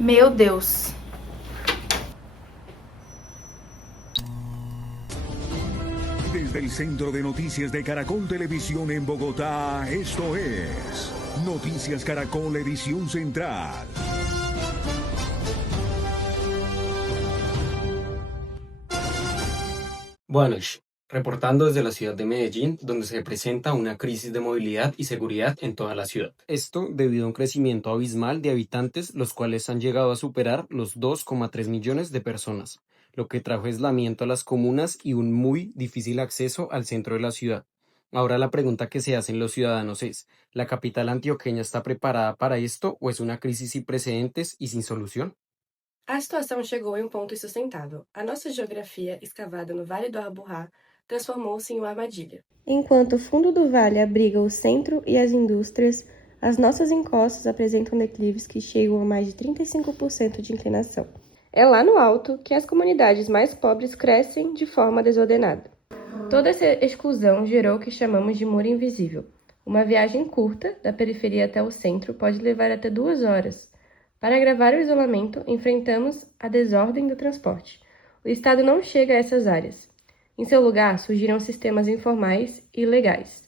Meu Deus. Desde el Centro de Noticias de Caracol Televisión en Bogotá, esto es Noticias Caracol Edición Central. Boa noite. Reportando desde la ciudad de Medellín, donde se presenta una crisis de movilidad y seguridad en toda la ciudad. Esto debido a un crecimiento abismal de habitantes, los cuales han llegado a superar los 2,3 millones de personas, lo que trajo aislamiento a las comunas y un muy difícil acceso al centro de la ciudad. Ahora la pregunta que se hacen los ciudadanos es, ¿la capital antioqueña está preparada para esto o es una crisis sin precedentes y sin solución? A situação chegou em um ponto insustentável. A nossa geografia, escavada no Vale do Aburrá, transformou-se em uma armadilha. Enquanto o fundo do vale abriga o centro e as indústrias, as nossas encostas apresentam declives que chegam a mais de 35% de inclinação. É lá no alto que as comunidades mais pobres crescem de forma desordenada. Toda essa exclusão gerou o que chamamos de muro invisível. Uma viagem curta, da periferia até o centro, pode levar até 2 horas. Para agravar o isolamento, enfrentamos a desordem do transporte. O Estado não chega a essas áreas. Em seu lugar, surgiram sistemas informais e ilegais.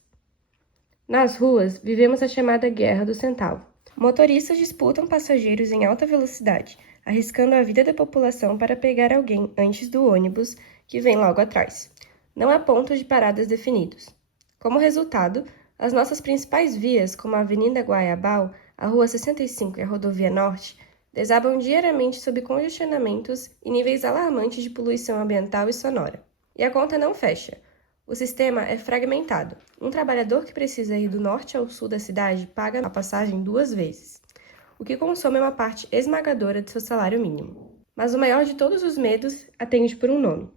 Nas ruas, vivemos a chamada Guerra do Centavo. Motoristas disputam passageiros em alta velocidade, arriscando a vida da população para pegar alguém antes do ônibus que vem logo atrás. Não há pontos de paradas definidos. Como resultado, as nossas principais vias, como a Avenida Guaiabal, a Rua 65 e a Rodovia Norte, desabam diariamente sob congestionamentos e níveis alarmantes de poluição ambiental e sonora. E a conta não fecha. O sistema é fragmentado. Um trabalhador que precisa ir do norte ao sul da cidade paga a passagem 2 vezes, o que consome uma parte esmagadora de seu salário mínimo. Mas o maior de todos os medos atende por um nome: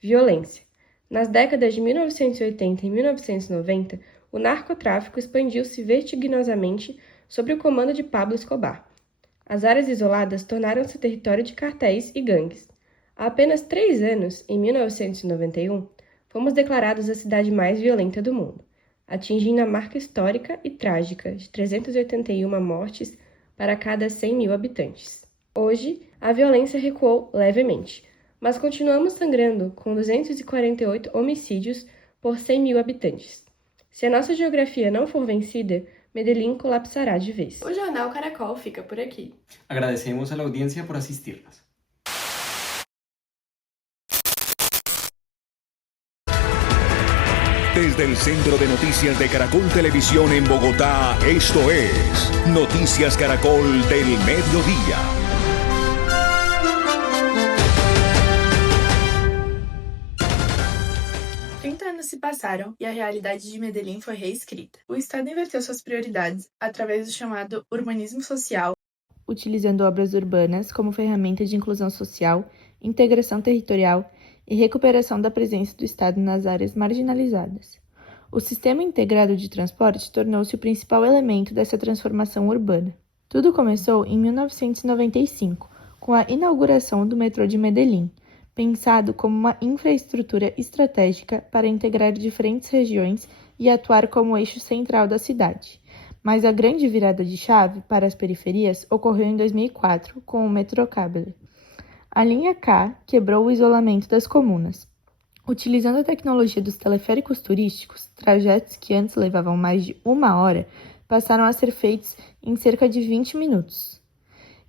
violência. Nas décadas de 1980 e 1990, o narcotráfico expandiu-se vertiginosamente sob o comando de Pablo Escobar. As áreas isoladas tornaram-se território de cartéis e gangues. Há apenas 3 anos, em 1991, fomos declarados a cidade mais violenta do mundo, atingindo a marca histórica e trágica de 381 mortes para cada 100 mil habitantes. Hoje, a violência recuou levemente, mas continuamos sangrando com 248 homicídios por 100 mil habitantes. Se a nossa geografia não for vencida, Medellín colapsará de vez. O Jornal Caracol fica por aqui. Agradecemos a la audiencia por asistirnos. Desde el Centro de Noticias de Caracol Televisión en Bogotá, esto es Noticias Caracol del Mediodía. 30 anos se passaram e a realidade de Medellín foi reescrita. O Estado inverteu suas prioridades através do chamado urbanismo social, utilizando obras urbanas como ferramenta de inclusão social, integração territorial e recuperação da presença do Estado nas áreas marginalizadas. O Sistema Integrado de Transporte tornou-se o principal elemento dessa transformação urbana. Tudo começou em 1995, com a inauguração do metrô de Medellín, pensado como uma infraestrutura estratégica para integrar diferentes regiões e atuar como eixo central da cidade. Mas a grande virada de chave para as periferias ocorreu em 2004, com o Metrocable. A linha K quebrou o isolamento das comunas. Utilizando a tecnologia dos teleféricos turísticos, trajetos que antes levavam mais de 1 hora passaram a ser feitos em cerca de 20 minutos.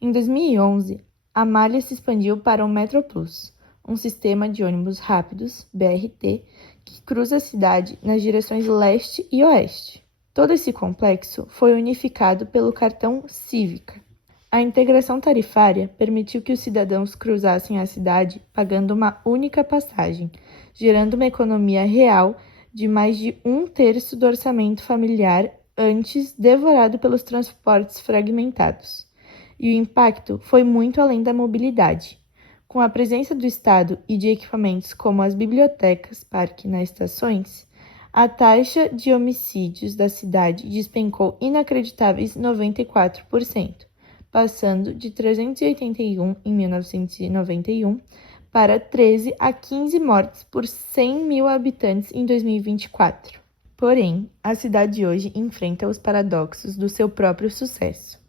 Em 2011, a malha se expandiu para o Metroplus, um sistema de ônibus rápidos, BRT, que cruza a cidade nas direções leste e oeste. Todo esse complexo foi unificado pelo cartão Cívica. A integração tarifária permitiu que os cidadãos cruzassem a cidade pagando uma única passagem, gerando uma economia real de mais de 1/3 do orçamento familiar antes devorado pelos transportes fragmentados. E o impacto foi muito além da mobilidade. Com a presença do Estado e de equipamentos como as bibliotecas, parque nas estações, a taxa de homicídios da cidade despencou inacreditáveis 94%, passando de 381 em 1991 para 13 a 15 mortes por 100 mil habitantes em 2024. Porém, a cidade hoje enfrenta os paradoxos do seu próprio sucesso.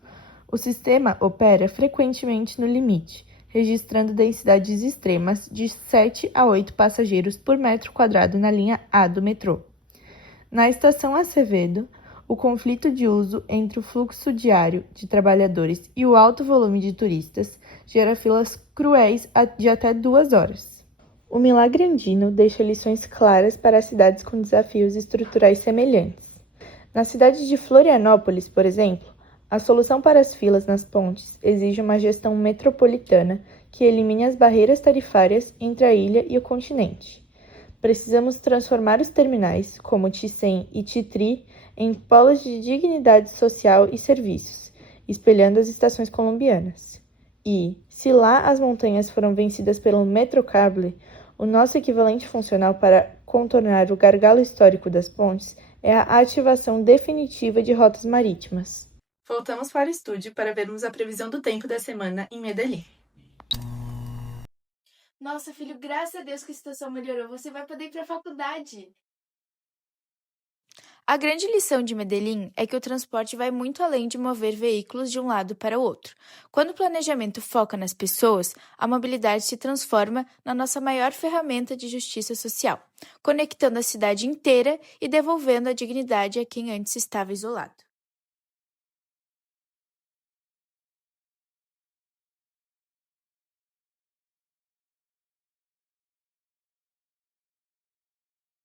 O sistema opera frequentemente no limite, registrando densidades extremas de 7 a 8 passageiros por metro quadrado na linha A do metrô. Na estação Acevedo, o conflito de uso entre o fluxo diário de trabalhadores e o alto volume de turistas gera filas cruéis de até 2 horas. O milagre andino deixa lições claras para as cidades com desafios estruturais semelhantes. Na cidade de Florianópolis, por exemplo, a solução para as filas nas pontes exige uma gestão metropolitana que elimine as barreiras tarifárias entre a ilha e o continente. Precisamos transformar os terminais, como T100 e T3, em polos de dignidade social e serviços, espelhando as estações colombianas. E, se lá as montanhas foram vencidas pelo Metrocable, o nosso equivalente funcional para contornar o gargalo histórico das pontes é a ativação definitiva de rotas marítimas. Voltamos para o estúdio para vermos a previsão do tempo da semana em Medellín. Nossa, filho, graças a Deus que a situação melhorou. Você vai poder ir para a faculdade. A grande lição de Medellín é que o transporte vai muito além de mover veículos de um lado para o outro. Quando o planejamento foca nas pessoas, a mobilidade se transforma na nossa maior ferramenta de justiça social, conectando a cidade inteira e devolvendo a dignidade a quem antes estava isolado.